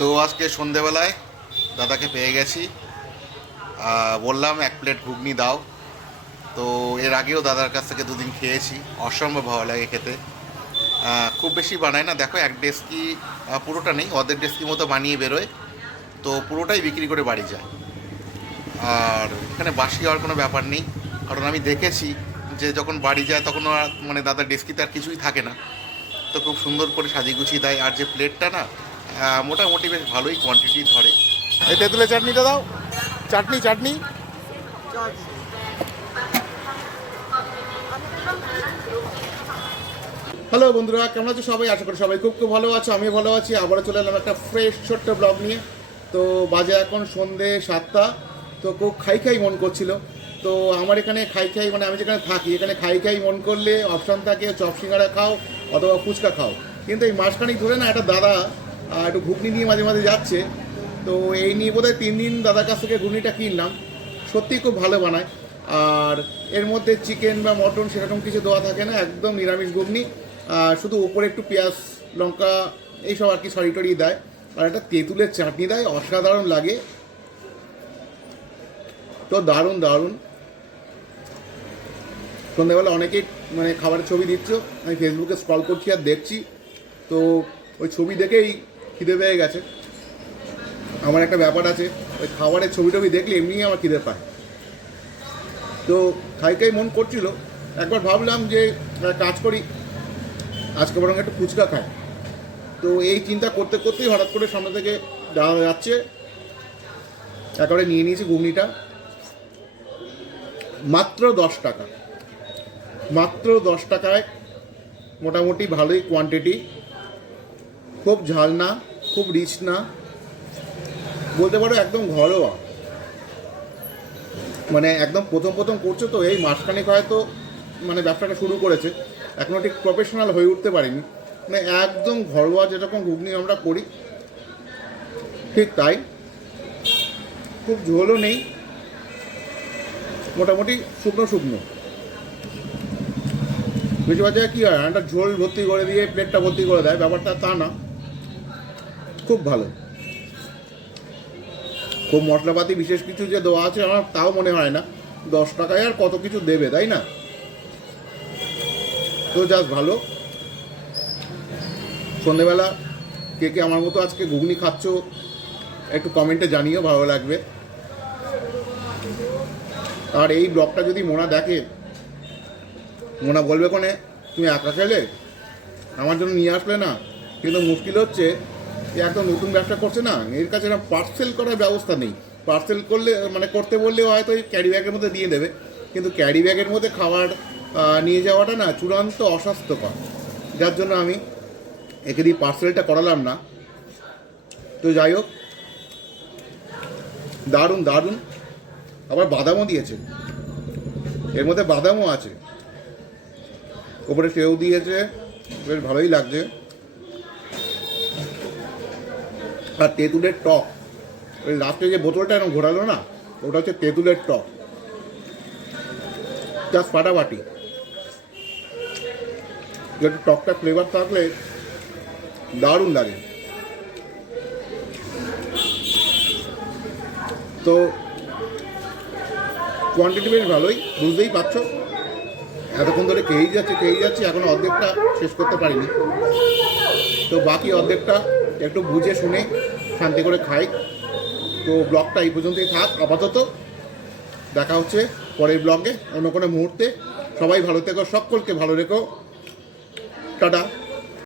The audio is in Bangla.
তো আজকে সন্ধেবেলায় দাদাকে পেয়ে গেছি। বললাম এক প্লেট ঘুগনি দাও। তো এর আগেও দাদার কাছ থেকে দুদিন খেয়েছি, অসম্ভব ভালো লাগে খেতে। খুব বেশি বানায় না। দেখো এক ডেস্কি পুরোটা নেই, অর্ধেক ডেস্কি মতো বানিয়ে বেরোয়। তো পুরোটাই বিক্রি করে বাড়ি যায়। আর এখানে বাসি হওয়ার কোনো ব্যাপার নেই। কারণ আমি দেখেছি যে যখন বাড়ি যায় তখন মানে দাদার ডেস্কিতে আর কিছুই থাকে না। তো খুব সুন্দর করে সাজিয়ে গুছিয়ে দেয়। আর যে প্লেটটা না মোটামুটি বেশ ভালোই কোয়ান্টিটি ধরে। এই তেঁতুলের চাটনিটা দাও। চাটনি চাটনি। হ্যালো বন্ধুরা, কেমন আছো সবাই? আশা করি সবাই খুব খুব ভালো আছো আমি ভালো আছি। আবারও চলে এলাম একটা ফ্রেশ ছোট্ট ব্লগ নিয়ে। তো বাজে এখন সন্ধে সাতটা। তো খুব খাই খাই মন করছিল। তো আমার এখানে খাই খাই মানে আমি যেখানে থাকি, এখানে খাই খাই মন করলে অপশান থাকে, চপ সিঙ্গারা খাও অথবা ফুচকা খাও। কিন্তু এই মাসখানিক ধরে না, একটা দাদা একটু ঘুগনি নিয়ে মাঝে মাঝে যাচ্ছে। তো এই নিয়ে বোধহয় তিন দিন দাদার কাছ থেকে ঘুগনিটা কিনলাম। সত্যি খুব ভালো বানায়। আর এর মধ্যে চিকেন বা মটন সেরকম কিছু দেওয়া থাকে না, একদম নিরামিষ ঘুগনি। আর শুধু ওপরে একটু পেঁয়াজ, লঙ্কা, এইসব আর কি সরি টরি দেয়। আর একটা তেঁতুলের চাটনি দেয়, অসাধারণ লাগে। তো দারুণ দারুণ। সন্ধ্যাবেলা অনেকেই মানে খাবারের ছবি দিচ্ছ, আমি ফেসবুকে স্ক্রল করছি আর দেখছি। তো ওই ছবি দেখেই খিদে পেয়ে গেছে। আমার একটা ব্যাপার আছে, ওই খাবারের ছবি টবি দেখলে এমনিই আমার খিদে পায়। তো খাই খাই মন করছিল, একবার ভাবলাম যে কাজ করি, আজকে বরং একটু ফুচকা খাই। তো এই চিন্তা করতে করতেই হঠাৎ করে সামনে থেকে যাওয়া যাচ্ছে, একেবারে নিয়ে নিয়েছি ঘুগনিটা। মাত্র দশ টাকা। মাত্র দশ টাকায় মোটামুটি ভালোই কোয়ান্টিটি খুব ঝাল না। খুব রিচ না। বলতে পারো একদম ঘরোয়া। মানে একদম প্রথম প্রথম করছে তো, এই মাসখানেক হয়তো মানে ব্যবসাটা শুরু করেছে। এখনও ঠিক প্রফেশনাল হয়ে উঠতে পারিনি। মানে একদম ঘরোয়া যেরকম ঘুগনি আমরা করি, ঠিক তাই। খুব ঝোলও নেই। মোটামুটি শুকনো শুকনো। বেশিরভাগ জায়গায় কী হয়, একটা ঝোল ভর্তি করে দিয়ে প্লেটটা ভর্তি করে দেয়। ব্যাপারটা তা না। খুব ভালো। খুব মশলাপাতি বিশেষ কিছু যে দেওয়া আছে আমার তাও মনে হয় না। দশ টাকায় আর কত কিছু দেবে, তাই না? তো যাক, ভালো। সন্ধেবেলা কে কে আমার মতো আজকে ঘুগনি খাচ্ছ, একটু কমেন্টে জানিও, ভালো লাগবে। আর এই ব্লগটা যদি মোনা দেখে, মোনা বলবে কোনে, তুমি একা খেলে? আমার জন্য নিয়ে আসলে না? কিন্তু মুশকিল হচ্ছে একদম নতুন ব্যবসা করছে না, এর কাছে না পার্সেল করার ব্যবস্থা নেই। পার্সেল করলে মানে করতে বললে হয়তো এই ক্যারি ব্যাগের মধ্যে দিয়ে দেবে। কিন্তু ক্যারি ব্যাগের মধ্যে খাবার নিয়ে যাওয়াটা না চূড়ান্ত অস্বাস্থ্যকর। যার জন্য আমি একে দিয়ে পার্সেলটা করালাম না। তো যাই হোক, দারুণ দারুণ। আবার বাদামও দিয়েছে। এর মধ্যে বাদামও আছে। ওপরে সেও দিয়েছে। বেশ ভালোই লাগছে। আর তেঁতুলের টক। ওই লাস্টে যে বোতলটা এরকম ঘোরালো না, ওটা হচ্ছে তেঁতুলের টক। জাস্ট ফাটাফাটি। একটু টকটা ফ্লেভার থাকলে, দারুণ লাগে। তো কোয়ান্টিটি বেশ ভালোই, বুঝতেই পারছ। এতক্ষণ ধরে খেয়েই যাচ্ছে খেয়েই যাচ্ছে, এখনও অর্ধেকটা শেষ করতে পারিনি। তো বাকি অর্ধেকটা একটু বুঝে শুনে শান্তি করে খাই। তো ব্লগটা এই পর্যন্তই থাক, আপাতত। দেখা হচ্ছে পরের ব্লগে, অন্য কোনো মুহূর্তে। সবাই ভালো থেকো, সকলকে ভালো রেখো। টাটা।